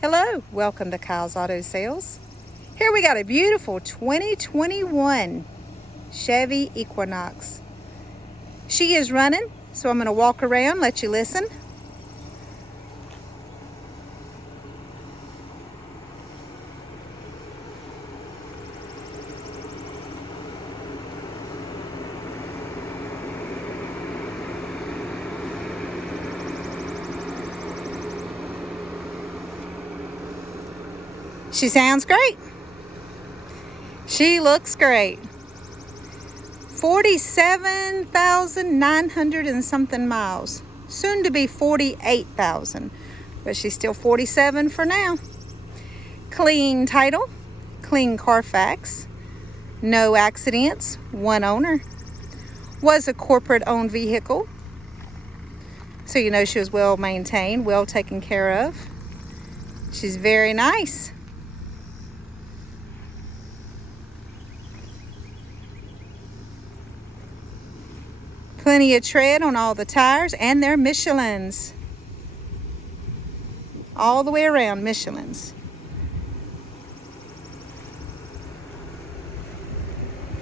Hello, welcome to Kyle's Auto Sales. Here we got a beautiful 2021 Chevy Equinox. She is running, so I'm going to walk around, let you listen. She sounds great. She looks great. 47,900 and something miles. Soon to be 48,000. But she's still 47 for now. Clean title. Clean Carfax. No accidents. One owner. Was a corporate owned vehicle. So you know she was well maintained, well taken care of. She's very nice. Plenty of tread on all the tires, and they're Michelins. All the way around, Michelins.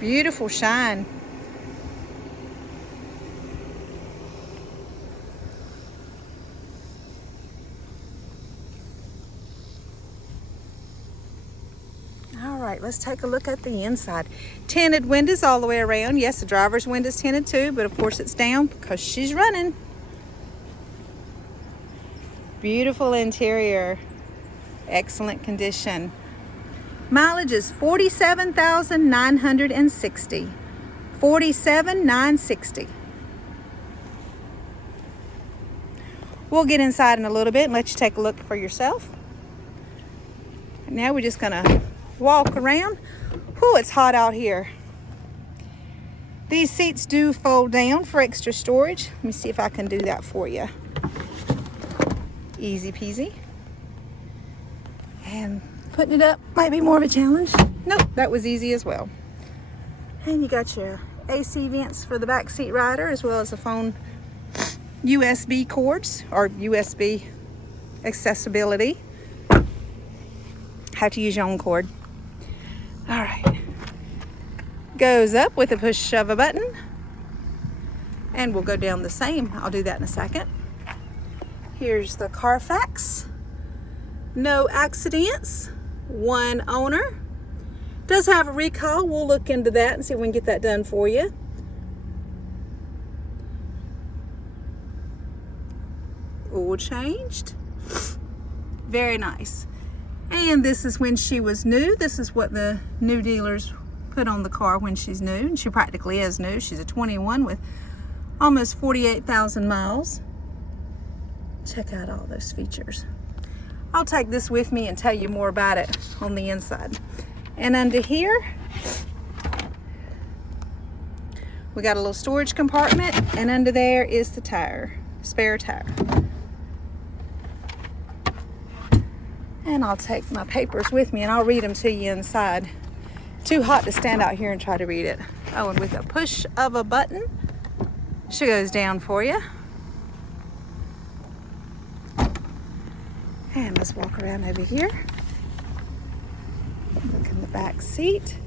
Beautiful shine. All right, let's take a look at the inside. Tinted windows all the way around. Yes, the driver's window's tinted too, but of course it's down because she's running. Beautiful interior. Excellent condition. Mileage is 47,960. 47,960. We'll get inside in a little bit and let you take a look for yourself. Now we're just gonna walk around. Whew, it's hot out here. These seats do fold down for extra storage. Let me see if I can do that for you. Easy peasy. And putting it up might be more of a challenge. Nope, that was easy as well. And you got your AC vents for the back seat rider, as well as the phone USB cords, or USB accessibility. Have to use your own cord. All right. Goes up with a push of a button. And we'll go down the same. I'll do that in a second. Here's the Carfax. No accidents. One owner. Does have a recall. We'll look into that and see if we can get that done for you. Oil changed. Very nice. And this is when she was new. This is what the new dealers put on the car when she's new. And she practically is new. She's a 21 with almost 48,000 miles. Check out all those features. I'll take this with me and tell you more about it on the inside. And under here, we got a little storage compartment. And under there is the tire, spare tire. And I'll take my papers with me and I'll read them to you inside. Too hot to stand out here and try to read it. Oh, and with a push of a button, she goes down for you. And let's walk around over here. Look in the back seat.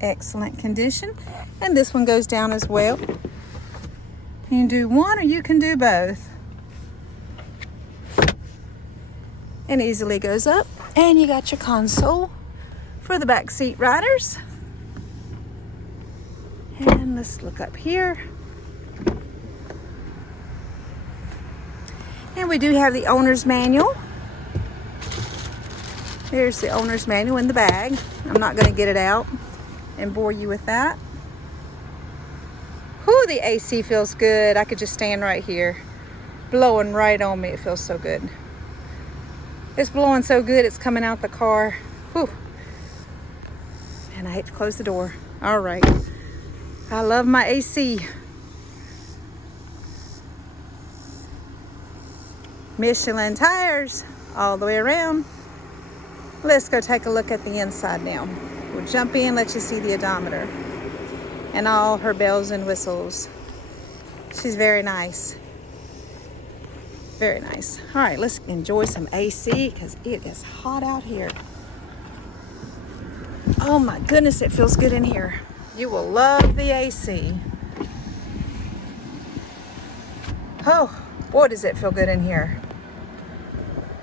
Excellent condition. And this one goes down as well. You can do one or you can do both. And easily goes up. And you got your console for the back seat riders. And let's look up here. And we do have the owner's manual. There's the owner's manual in the bag. I'm not going to get it out and bore you with that. Whew, the AC feels good. I could just stand right here. Blowing right on me. It feels so good. It's blowing so good, it's coming out the car. Whew. And I hate to close the door. All right. I love my AC. Michelin tires all the way around. Let's go take a look at the inside now. We'll jump in, let you see the odometer and all her bells and whistles. She's very nice. Very nice. All right, let's enjoy some AC because it is hot out here. Oh my goodness, it feels good in here. You will love the AC. Oh, boy, does it feel good in here.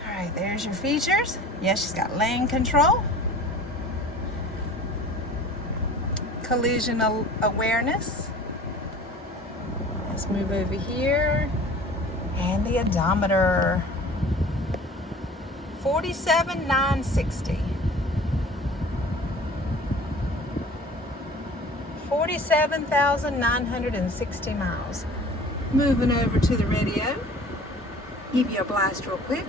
All right, there's your features. Yes, she's got lane control, collision awareness. Let's move over here. And the odometer, 47,960. 47,960 miles. Moving over to the radio. Give you a blast real quick.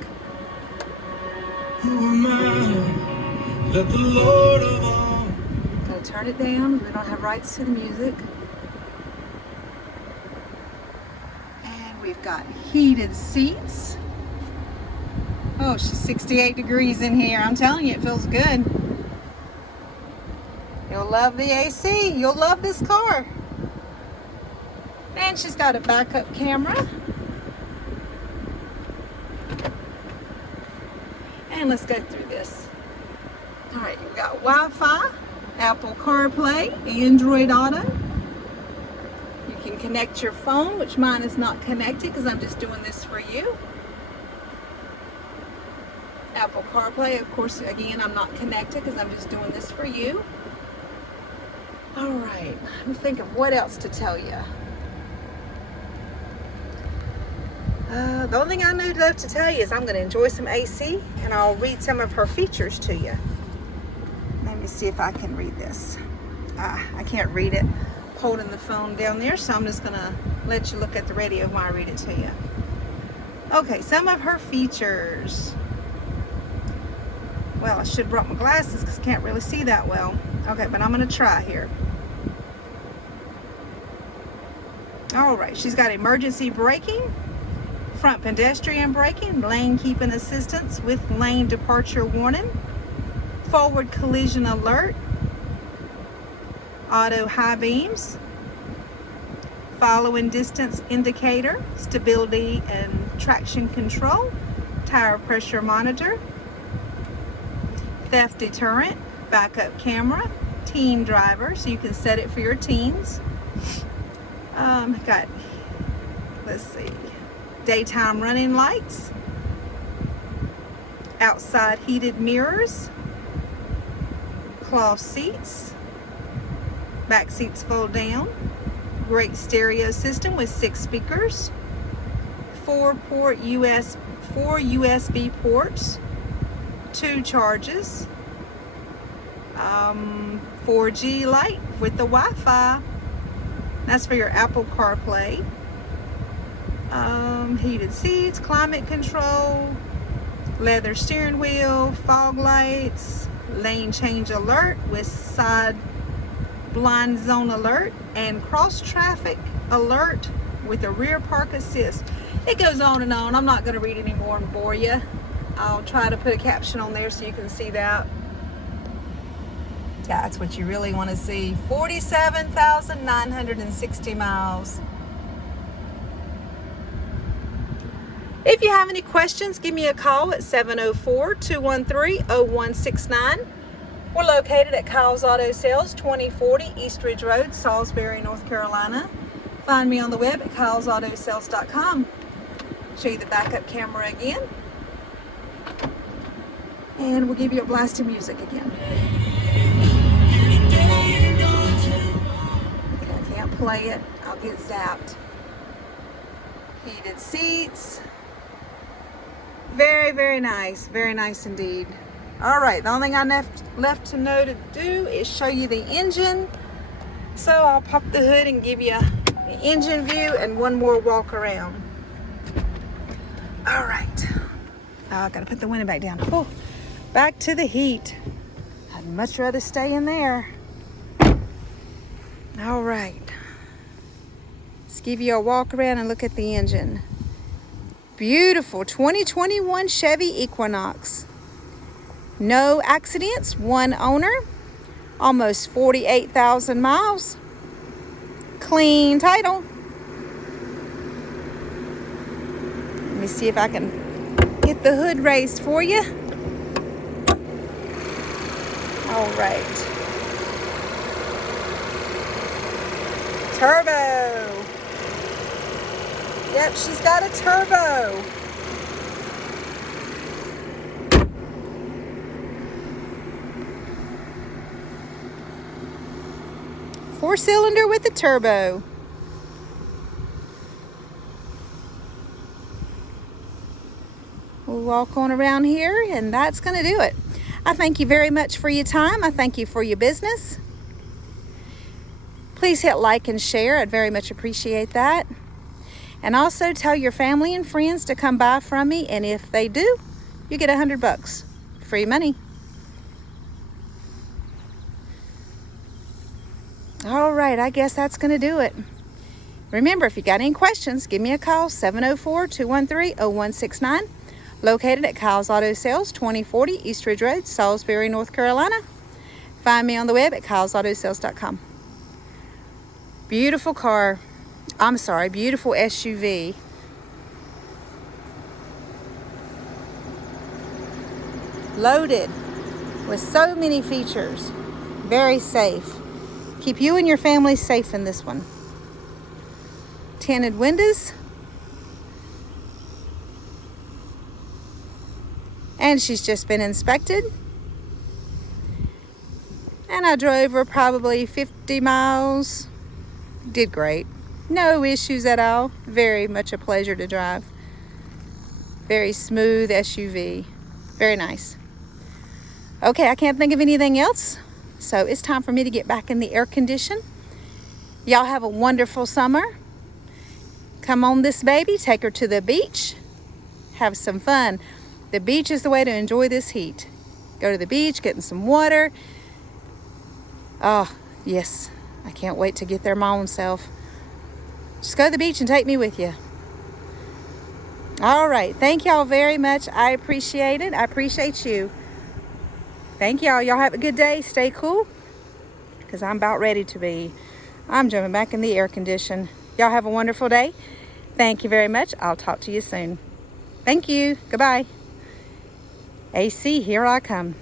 Who am I that the Lord of all? Gotta turn it down. We don't have rights to the music. And we've got heated seats. Oh, she's 68 degrees in here. I'm telling you, it feels good. You'll love the AC. You'll love this car. And she's got a backup camera. And let's go through this. All right, you've got Wi-Fi, Apple CarPlay, Android Auto. You can connect your phone, which mine is not connected because I'm just doing this for you. Apple CarPlay, of course, again, I'm not connected because I'm just doing this for you. All right, let me think of what else to tell you. The only thing I know left to tell you is I'm going to enjoy some AC and I'll read some of her features to you. Let me see if I can read this. I can't read it holding the phone down there, so I'm just going to let you look at the radio while I read it to you. Okay, some of her features. Well, I should have brought my glasses because I can't really see that well. Okay, but I'm going to try here. All right, she's got emergency braking, front pedestrian braking, lane keeping assistance with lane departure warning, forward collision alert, auto high beams, following distance indicator, stability and traction control, tire pressure monitor, theft deterrent, backup camera, teen driver, so you can set it for your teens. Got, let's see, daytime running lights, outside heated mirrors, cloth seats, back seats fold down, great stereo system with 6 speakers, 4 USB ports, 2 charges, 4G light with the Wi-Fi. That's for your Apple CarPlay. Heated seats, climate control, leather steering wheel, fog lights, lane change alert with side blind zone alert, and cross traffic alert with a rear park assist. It goes on and on. I'm not going to read anymore and bore you. I'll try to put a caption on there so you can see that. Yeah, that's what you really want to see. 47,960 miles. If you have any questions, give me a call at 704-213-0169. We're located at Kyle's Auto Sales, 2040 East Ridge Road, Salisbury, North Carolina. Find me on the web at kylesautosales.com. Show you the backup camera again. And we'll give you a blast of music again. Okay, I can't play it. I'll get zapped. Heated seats. Very, very nice. Very nice indeed. All right, the only thing I left to know to do is show you the engine. So I'll pop the hood and give you the engine view and one more walk around. All right. I gotta put the window back down. Oh, back to the heat. I'd much rather stay in there. All right. Let's give you a walk around and look at the engine. Beautiful 2021 Chevy Equinox. No accidents, 1 owner, almost 48,000 miles. Clean title. Let me me see if I can get the hood raised for you. All right. Turbo. Yep, she's got a turbo. Four-cylinder with a turbo. We'll walk on around here, and that's going to do it. I thank you very much for your time. I thank you for your business. Please hit like and share. I'd very much appreciate that. And also tell your family and friends to come buy from me, and if they do, you get $100. Free money. All right, I guess that's going to do it. Remember, if you got any questions, give me a call, 704-213-0169. Located at Kyle's Auto Sales, 2040 East Ridge Road, Salisbury, North Carolina. Find me on the web at kylesautosales.com. Beautiful car. I'm sorry, beautiful SUV. Loaded with so many features. Very safe. Keep you and your family safe in this one. Tinted windows. And she's just been inspected. And I drove her probably 50 miles. Did great. No issues at all. Very much a pleasure to drive. Very smooth SUV. Very nice. Okay, I can't think of anything else. So it's time for me to get back in the air condition. Y'all have a wonderful summer. Come on this baby, take her to the beach. Have some fun. The beach is the way to enjoy this heat. Go to the beach, get in some water. Oh, yes. I can't wait to get there my own self. Just go to the beach and take me with you. All right. Thank y'all very much. I appreciate it. I appreciate you. Thank y'all. Y'all have a good day. Stay cool, because I'm about ready to be. I'm jumping back in the air condition. Y'all have a wonderful day. Thank you very much. I'll talk to you soon. Thank you. Goodbye. AC, here I come.